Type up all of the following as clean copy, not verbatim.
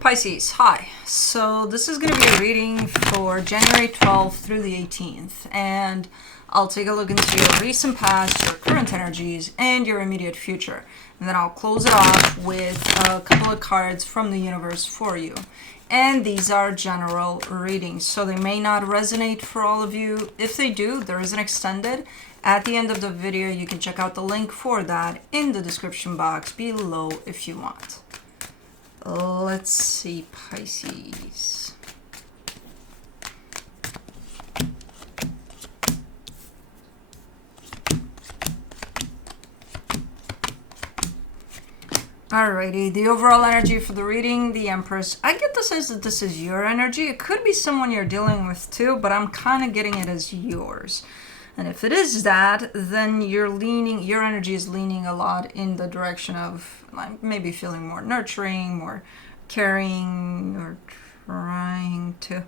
Pisces, hi. So this is going to be a reading for January 12th through the 18th, and I'll take a look into your recent past, your current energies, and your immediate future. And then I'll close it off with a couple of cards from the universe for you. And these are general readings, so they may not resonate for all of you. If they do, there is an extended. At the end of the video, you can check out the link for that in the description box below if you want. Let's see, Pisces. Alrighty, the overall energy for the reading, the Empress. I get the sense that this is your energy. It could be someone you're dealing with too, but I'm kind of getting it as yours. And if it is that, then your energy is leaning a lot in the direction of like maybe feeling more nurturing, more caring, or trying to.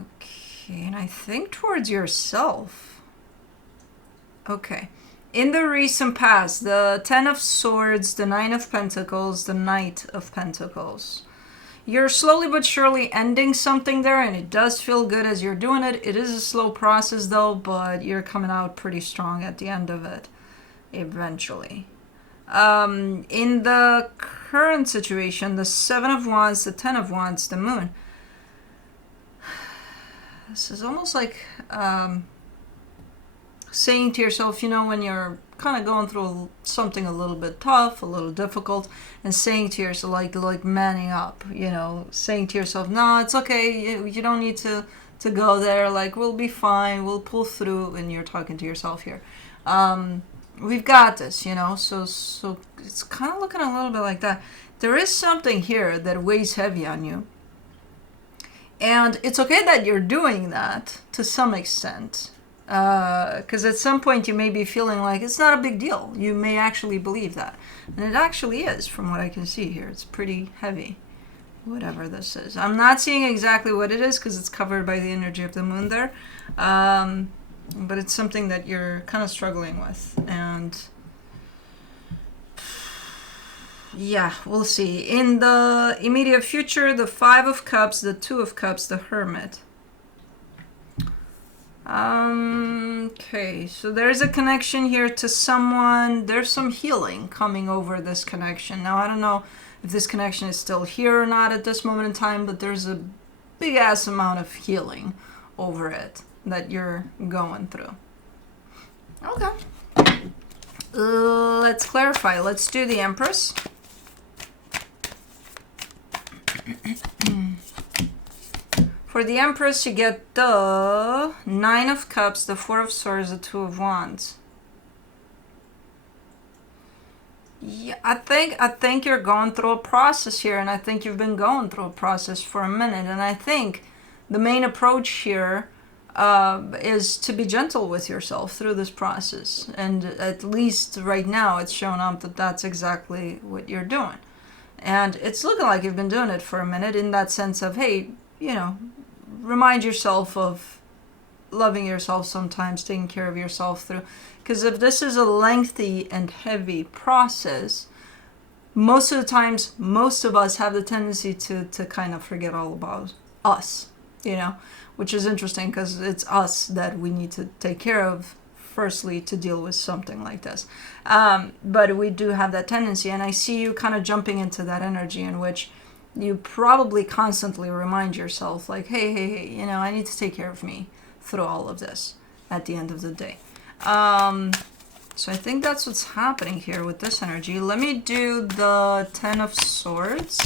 Okay, and I think towards yourself. Okay. In the recent past, the Ten of Swords, the Nine of Pentacles, the Knight of Pentacles. You're slowly but surely ending something there, and it does feel good as you're doing it. It is a slow process, though, but you're coming out pretty strong at the end of it, eventually. In the current situation, the Seven of Wands, the Ten of Wands, the Moon. This is almost like saying to yourself, you know, when you're kind of going through something a little bit tough, a little difficult, and saying to yourself, like manning up, you know, saying to yourself, no, it's okay, you don't need to go there, like, we'll be fine, we'll pull through, and you're talking to yourself here. We've got this, you know, so it's kind of looking a little bit like that. There is something here that weighs heavy on you. And it's okay that you're doing that to some extent. Because at some point you may be feeling like it's not a big deal. You may actually believe that. And it actually is, from what I can see here. It's pretty heavy, whatever this is. I'm not seeing exactly what it is because it's covered by the energy of the moon there. But it's something that you're kind of struggling with. And yeah, we'll see. In the immediate future, the Five of Cups, the Two of Cups, the Hermit. Okay, so there's a connection here to someone. There's some healing coming over this connection. Now, I don't know if this connection is still here or not at this moment in time, but there's a big ass amount of healing over it that you're going through. Okay. Let's clarify. Let's do the Empress. For the Empress, you get the Nine of Cups, the Four of Swords, the Two of Wands. Yeah, I think you're going through a process here, and I think you've been going through a process for a minute. And I think the main approach here is to be gentle with yourself through this process. And at least right now, it's showing up that that's exactly what you're doing. And it's looking like you've been doing it for a minute in that sense of, hey, you know, remind yourself of loving yourself sometimes, taking care of yourself through. Because if this is a lengthy and heavy process, most of the times, most of us have the tendency to kind of forget all about us, you know, which is interesting because it's us that we need to take care of firstly to deal with something like this. But we do have that tendency, and I see you kind of jumping into that energy in which you probably constantly remind yourself like, hey, you know, I need to take care of me through all of this at the end of the day. So I think that's what's happening here with this energy. Let me do the Ten of Swords.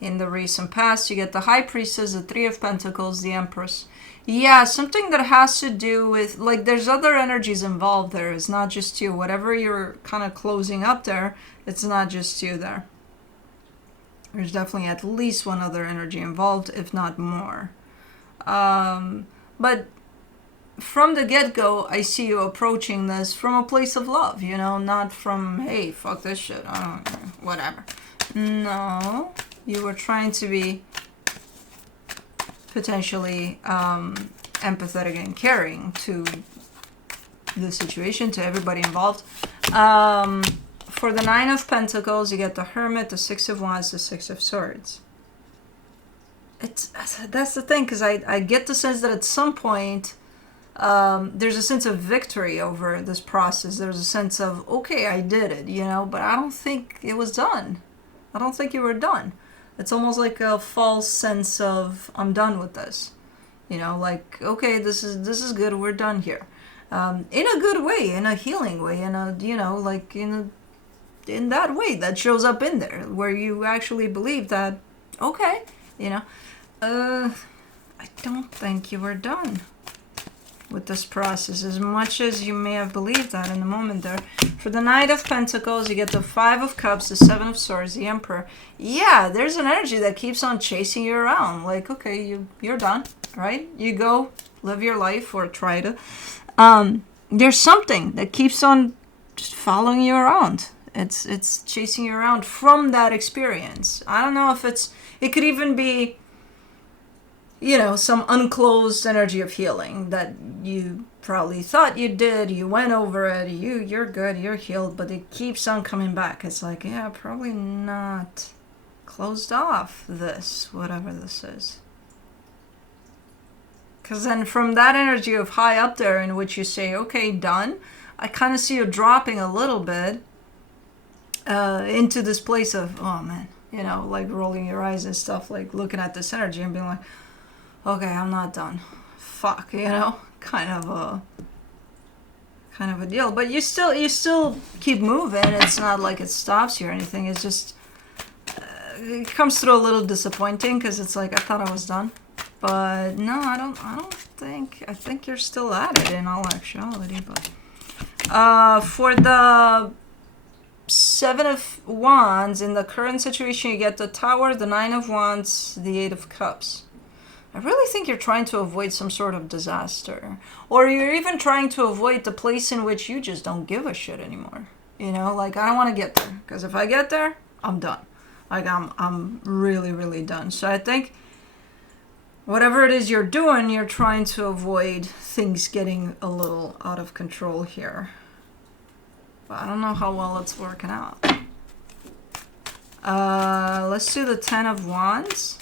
In the recent past, you get the High Priestess, the Three of Pentacles, the Empress. Yeah, something that has to do with, like, there's other energies involved there. It's not just you. Whatever you're kind of closing up there, it's not just you there. There's definitely at least one other energy involved, if not more. But from the get-go, I see you approaching this from a place of love, you know, not from, hey, fuck this shit, I don't know, whatever. No, you were trying to be potentially empathetic and caring to the situation, to everybody involved. For the Nine of Pentacles, you get the Hermit, the Six of Wands, the Six of Swords. That's the thing, because I get the sense that at some point there's a sense of victory over this process. There's a sense of, okay, I did it, you know, but I don't think it was done. I don't think you were done. It's almost like a false sense of, I'm done with this. You know, like, okay, this is good, we're done here. In a good way, in a healing way, in a, you know, like in that way that shows up in there, where you actually believe that, okay, you know, I don't think you were done with this process, as much as you may have believed that in the moment there. For the Knight of Pentacles, you get the Five of Cups, the Seven of Swords, the Emperor. Yeah, there's an energy that keeps on chasing you around. Like, okay, you're done, right? You go live your life, or try to. There's something that keeps on just following you around. It's chasing you around from that experience. I don't know if it could even be, you know, some unclosed energy of healing that you probably thought you did, you went over it, you're good, you're healed, but it keeps on coming back. It's like, yeah, probably not closed off this, whatever this is. Because then from that energy of high up there in which you say, okay, done, I kind of see you dropping a little bit into this place of, oh man, you know, like rolling your eyes and stuff, like looking at this energy and being like, okay, I'm not done. Fuck, you know, kind of a deal. But you still keep moving. It's not like it stops you or anything. It's just it comes through a little disappointing, because it's like, I thought I was done. But no, I don't think. I think you're still at it in all actuality. But for the Seven of Wands, in the current situation, you get the Tower, the Nine of Wands, the Eight of Cups. I really think you're trying to avoid some sort of disaster. Or you're even trying to avoid the place in which you just don't give a shit anymore. You know, like, I don't want to get there. Because if I get there, I'm done. Like, I'm really, really done. So I think whatever it is you're doing, you're trying to avoid things getting a little out of control here. But I don't know how well it's working out. Let's do the Ten of Wands.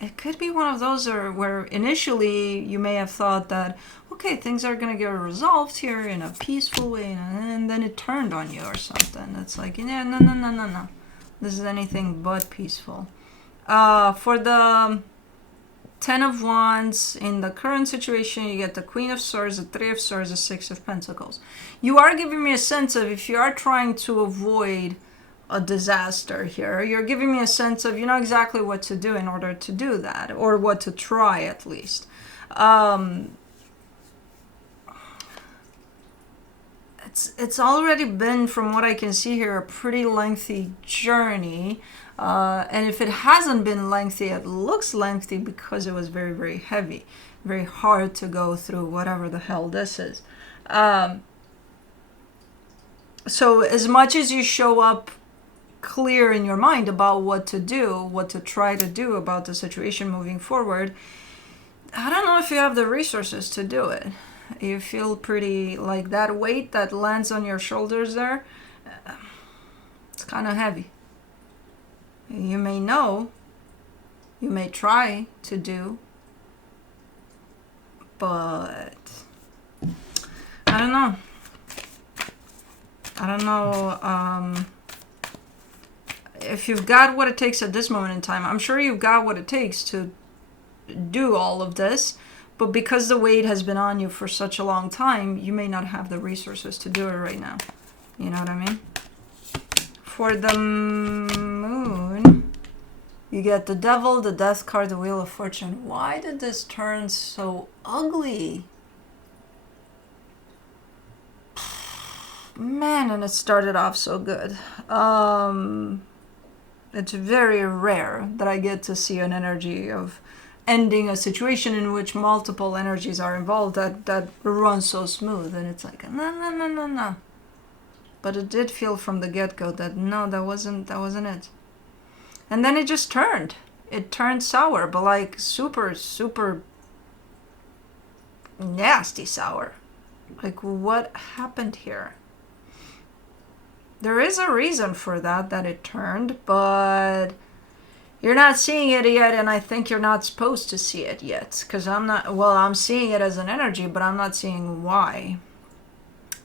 It could be one of those where initially you may have thought that, okay, things are going to get resolved here in a peaceful way, and then it turned on you or something. It's like, yeah, no. This is anything but peaceful. For the Ten of Wands, in the current situation, you get the Queen of Swords, the Three of Swords, the Six of Pentacles. You are giving me a sense of, if you are trying to avoid a disaster here, you're giving me a sense of, you know exactly what to do in order to do that, or what to try at least. It's already been, from what I can see here, a pretty lengthy journey. And if it hasn't been lengthy, it looks lengthy because it was very, very heavy, very hard to go through, whatever the hell this is. So as much as you show up clear in your mind about what to do, what to try to do about the situation moving forward, I don't know if you have the resources to do it. You feel pretty, like, that weight that lands on your shoulders there, it's kind of heavy. You may know, you may try to do, but I don't know. If you've got what it takes at this moment in time. I'm sure you've got what it takes to do all of this, but because the weight has been on you for such a long time, you may not have the resources to do it right now. You know what I mean? For the Moon, you get the Devil, the Death card, the Wheel of Fortune. Why did this turn so ugly? Man, and it started off so good. It's very rare that I get to see an energy of ending a situation in which multiple energies are involved that runs so smooth. And it's like, no. But it did feel from the get-go that no, that wasn't it. And then it just turned. It turned sour, but like super, super nasty sour. Like, what happened here? there is a reason for that it turned, but you're not seeing it yet, and I think you're not supposed to see it yet, because I'm seeing it as an energy, but I'm not seeing why.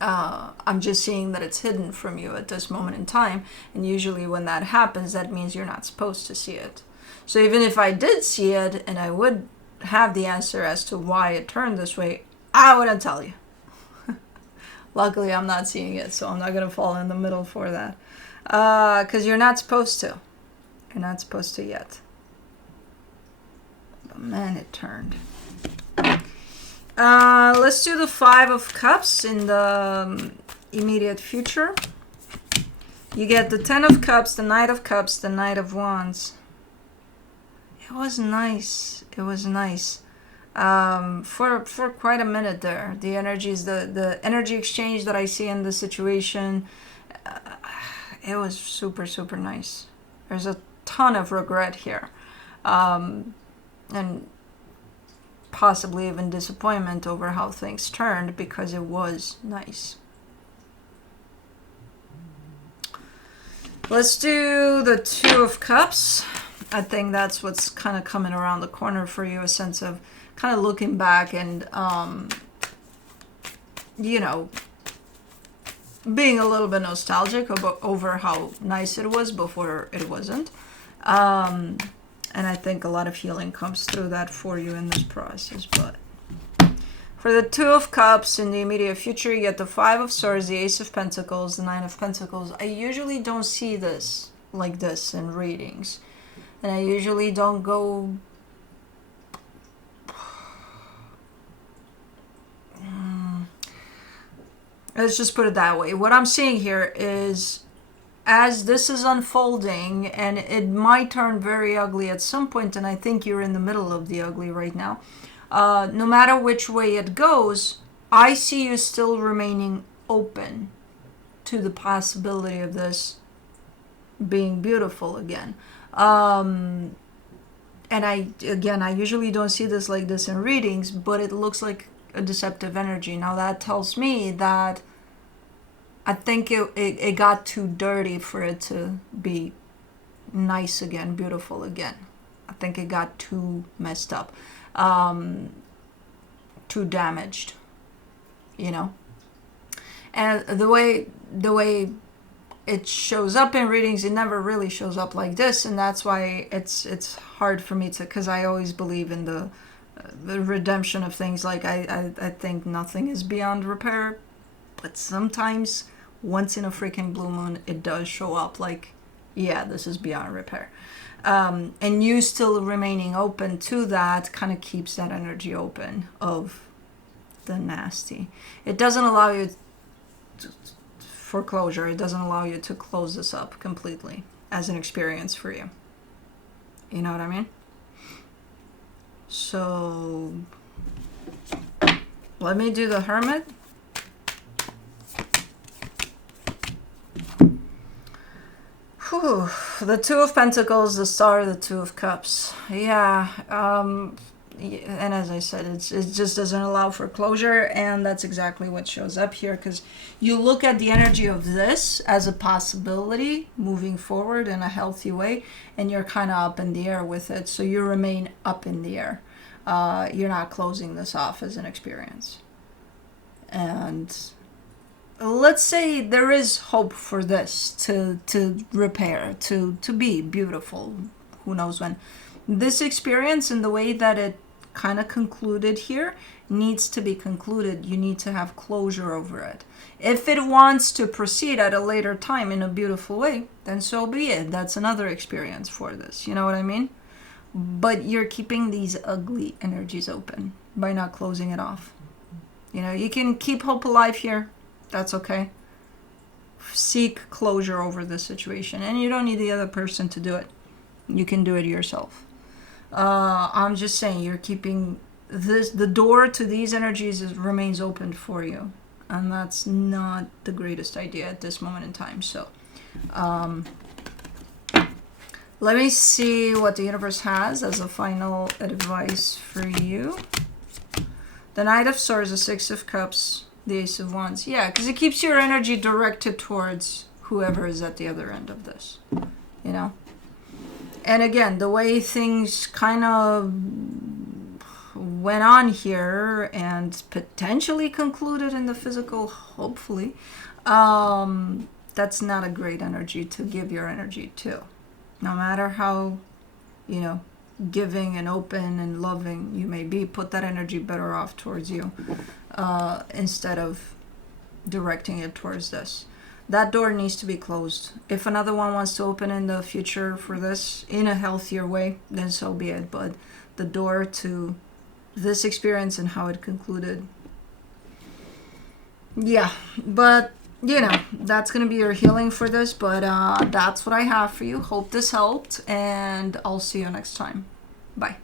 I'm just seeing that it's hidden from you at this moment in time, and usually when that happens, that means you're not supposed to see it. So even if I did see it, and I would have the answer as to why it turned this way, I wouldn't tell you. Luckily, I'm not seeing it, so I'm not going to fall in the middle for that. Because you're not supposed to. You're not supposed to yet. But man, it turned. Let's do the Five of Cups in the immediate future. You get the Ten of Cups, the Knight of Cups, the Knight of Wands. It was nice. It was nice. For quite a minute there. The energies, the energy exchange that I see in the situation, it was super, super nice. There's a ton of regret here. And possibly even disappointment over how things turned, because it was nice. Let's do the Two of Cups. I think that's what's kind of coming around the corner for you, a sense of kind of looking back and, you know, being a little bit nostalgic over how nice it was before it wasn't. And I think a lot of healing comes through that for you in this process. But for the Two of Cups in the immediate future, you get the Five of Swords, the Ace of Pentacles, the Nine of Pentacles. I usually don't see this like this in readings. And I usually don't go... Let's just put it that way. What I'm seeing here is, as this is unfolding, and it might turn very ugly at some point, and I think you're in the middle of the ugly right now. No matter which way it goes, I see you still remaining open to the possibility of this being beautiful again. And I usually don't see this like this in readings, but it looks like a deceptive energy. Now that tells me that I think it got too dirty for it to be nice again, beautiful again. I think it got too messed up, too damaged, you know. And the way it shows up in readings, it never really shows up like this, and that's why it's hard for me to, because I always believe in the redemption of things. Like I think nothing is beyond repair, but sometimes once in a freaking blue moon it does show up like, yeah, this is beyond repair. And you still remaining open to that kind of keeps that energy open of the nasty. It doesn't allow you for closure. It doesn't allow you to close this up completely as an experience for you. You know what I mean? So let me do the Hermit. Whew. The Two of Pentacles, the Star, the Two of Cups. Yeah. And as I said, it just doesn't allow for closure, and that's exactly what shows up here, because you look at the energy of this as a possibility moving forward in a healthy way, and you're kind of up in the air with it, so you remain up in the air. You're not closing this off as an experience. And let's say there is hope for this to repair, to be beautiful, who knows when. This experience and the way that it kind of concluded here needs to be concluded. You need to have closure over it. If it wants to proceed at a later time in a beautiful way, then so be it. That's another experience for this. You know what I mean? But you're keeping these ugly energies open by not closing it off. You know, you can keep hope alive here. That's okay. Seek closure over this situation. And you don't need the other person to do it. You can do it yourself. I'm just saying, you're keeping this, the door to these energies remains open for you, and that's not the greatest idea at this moment in time. So let me see what the universe has as a final advice for you. The Knight of Swords, the Six of Cups, the Ace of Wands. Yeah, because it keeps your energy directed towards whoever is at the other end of this, you know. And again, the way things kind of went on here and potentially concluded in the physical, hopefully, that's not a great energy to give your energy to. No matter how, you know, giving and open and loving you may be, put that energy better off towards you, instead of directing it towards this. That door needs to be closed. If another one wants to open in the future for this in a healthier way, then so be it. But the door to this experience and how it concluded, yeah. But you know, that's gonna be your healing for this. But that's what I have for you. Hope this helped, and I'll see you next time. Bye.